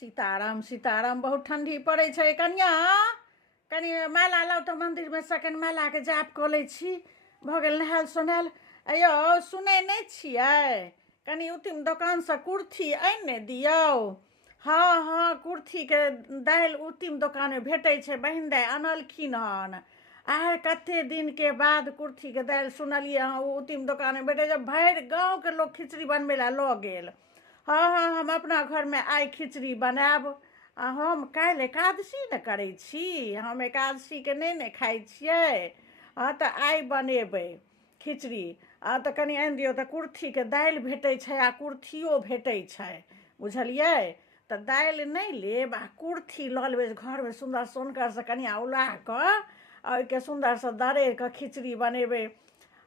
सीताराम सीताराम। बहुत ठंडी पड़ै छै कनिया। कनि माला लाउ तऽ मन्दिरमे सेकेंड मालाके जाप कऽ लै छी। भऽ गेल नहायल सोनायल। अयौ सुनै नहि छियै, कनि उतिम दोकानसँ कुर्थी आनि ने दियौ। हाँ हाँ, कुर्थीके दालि उतिम दोकानमे भेटै छै, बहिन दाइ आनलखिन हन। आइ कते दिनके बाद कुर्थीके दालि सुनलियै हँ ओ उतिम दोकानमे भेटै छै। भरि गाँवके लोक खिचड़ी बनबै लए लऽ गेल। हाँ हाँ, हम अपना घरमे आइ खिचड़ी बनायब। हम काल्हि एकादशी ने करै छी, हम एकादशीके नहि ने खाइ छियै। हाँ तऽ आइ बनेबै खिचड़ी। तऽ कनि आनि दियौ तऽ कुर्थीके दालि भेटै छै आ कुर्थियो भेटै छै, बुझलियै। तऽ दालि नहि लेब आ कुर्थी लऽ लेबै घरमे सुन्दर सोनकरसँ कनि उला कऽ ओहिके सुन्दरसँ दरड़ि कऽ खिचड़ी बनेबै।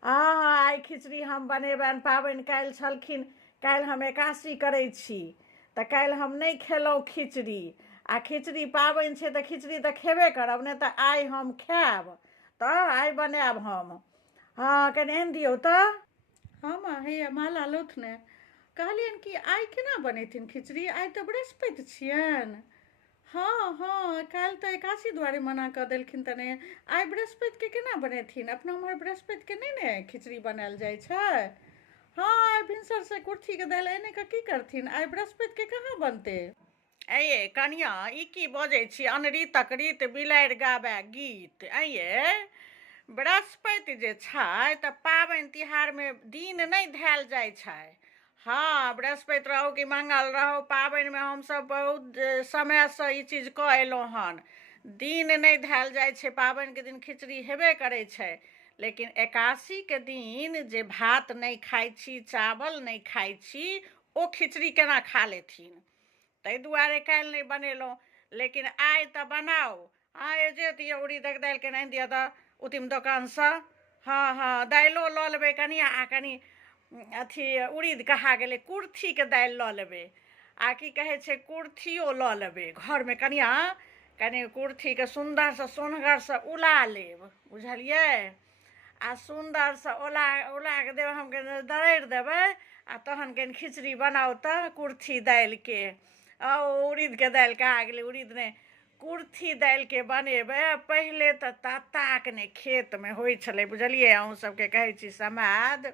हाँ हाँ, आइ खिचड़ी हम बनेबनि। पाबनि काल्हि छलखिन, काल्हि हम एकादशी करै छी तऽ काल्हि हम नहि खेलहुँ खिचड़ी। आ खिचड़ी पाबनि छै तऽ खिचड़ी तऽ खेबे करब, नहि तऽ आइ हम खायब। तऽ आइ बनायब हम। हाँ कनि आनि दियौ तऽ। हाँ माँ, हैया माला लौथ ने। कहलियनि कि आइ केना बनेथिन खिचड़ी, आइ तऽ बृहस्पति छियनि। हाँ हाँ, काल्हि तऽ एकादशी दुआरे मना कऽ देलखिन तऽ नहि। आइ बृहस्पतिके केना बनेथिन, अपना उम्हर बृहस्पतिके नहि ने खिचड़ी बनायल जाइ छै। हाँ, आइ भिनसरसँ कुर्थीके दालि आनि कऽ की करथिन, आइ बृहस्पतिके कहाँ बनतै। ऐये कनिया, ई की बजै छी, अनरी तकरीत बिलाड़ि गाबै गीत। ऐये बृहस्पति जे छै तऽ पाबनि तिहारमे दिन नहि धयल जाइ छै। हाँ, बृहस्पति रहू कि मंगल रहू, पाबनिमे हमसब बहुत समयसँ ई चीज कऽ अयलहुँ हन। दिन नहि धयल जाइ छै, पाबनिके दिन खिचड़ी हेबे करै छै। लेकिन एकादशीके दिन जे भात नहि खाइ छी, चावल नहि खाइ छी, ओ खिचड़ी केना खा लेथिन। ताहि दुआरे काल्हि नहि बनेलहुँ। लेकिन आइ तऽ बनाउ। आइ जे दियौ उड़ीदक दालि केना आनि दिअ तऽ उतिम दोकानसँ। हाँ हाँ, दालिओ लऽ लेबै कनि आ कनि अथी उड़ीद कहा गेलै कुर्थीके दालि लऽ लेबै। आ की कहै छै कुर्थियो लऽ लेबै घरमे कनिया। कनि कुर्थीके सुन्दरसँ सोनगरसँ उला लेब, बुझलियै। आ सुन्दरसँ उला कऽ देबै, हम दरड़ि देबै आ तहन कनि खिचड़ी बनाउ तऽ कुर्थी दालिके। उड़ीदके दालि कहा गेलै, उड़ीद नहि, कुर्थी दालिके बनेबै। पहिले तऽ तताक ने खेतमे होइ छलै, बुझलियै। अहूँ सबके कहै छी समाद,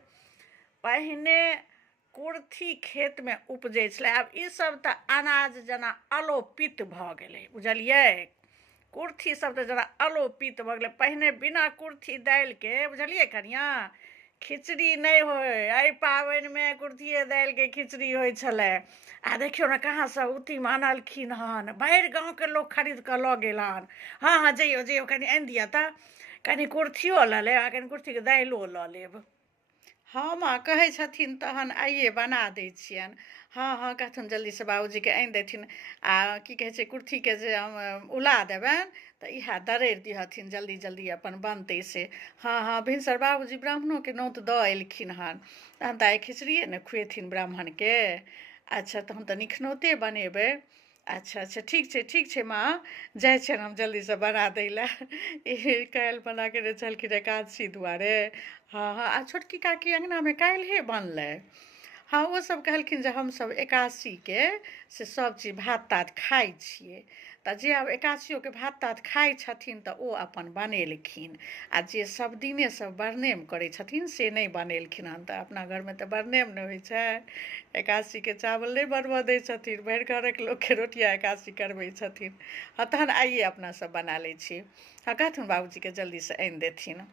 पहिने कुर्थी खेतमे उपजै छलै। आब ईसब तऽ अनाज जेना अलोपित भऽ गेलै, बुझलियै। कुर्थी सब तऽ जेना अलोपित भऽ गेलै। पहिने बिना कुर्थी दालिके, बुझलियै कनिया, खिचड़ी नहि होइ। एहि पाबनिमे कुर्थिए दालिके खिचड़ी होइ छलै। आ देखियौ ने कहाँसँ उतिम आनलखिन हन, भरि गाँवके लोक खरीद कऽ लऽ गेल हन। हाँ हाँ, जइयौ जइयौ, कनि आनि दिअ तऽ। कनि कुर्थियो लऽ लेब आ कनि कुर्थीके दालिओ लऽ लेब। हाँ माँ, कहै छथिन तहन आइए बना दै छियनि। हाँ हाँ, कहथुन जल्दीसँ बाबूजीके आनि देथिन। आ की कहै छै कुर्थीके जे हम उला देबनि तऽ इएह दरड़ि दिहथिन, जल्दी जल्दी अपन बनतै से। हाँ हाँ, भिनसर बाबूजी ब्राह्मणोके नोत दऽ एलखिन हन, तहन तऽ आइ खिचड़िए ने खुएथिन ब्राह्मणके। अच्छा, तहन तऽ निखनौते बनेबै। अच्छा अच्छा, ठीक छै माँ, जाइ छियनि हम जल्दीसँ बना दै लए। काल्हि बना केने छलखिन एकादशी दुआरे। हाँ हाँ, आ छोटकी काकी अङ्गनामे काल्हिए बनलै। हाँ, ओसब कहलखिन जे हमसब एकादशीके से सबचीज भात तात खाइ छियै। तऽ जे आब एकादशियोके भात तात खाइ छथिन तऽ ओ अपन बनेलखिन। आ जे सब दिने सब बरनेम करै छथिन से नहि बनेलखिन हन। तऽ अपना घरमे तऽ बरनेम नहि होइ छै, एकादशीके चावल नहि बनबऽ दै छथिन, भरि घरक लोकके रोटिया एकादशी करबै छथिन। हाँ, तहन आइए अपनासब बना लै छी। हाँ, कहथुन बाबूजीके जल्दीसँ आनि देथिन।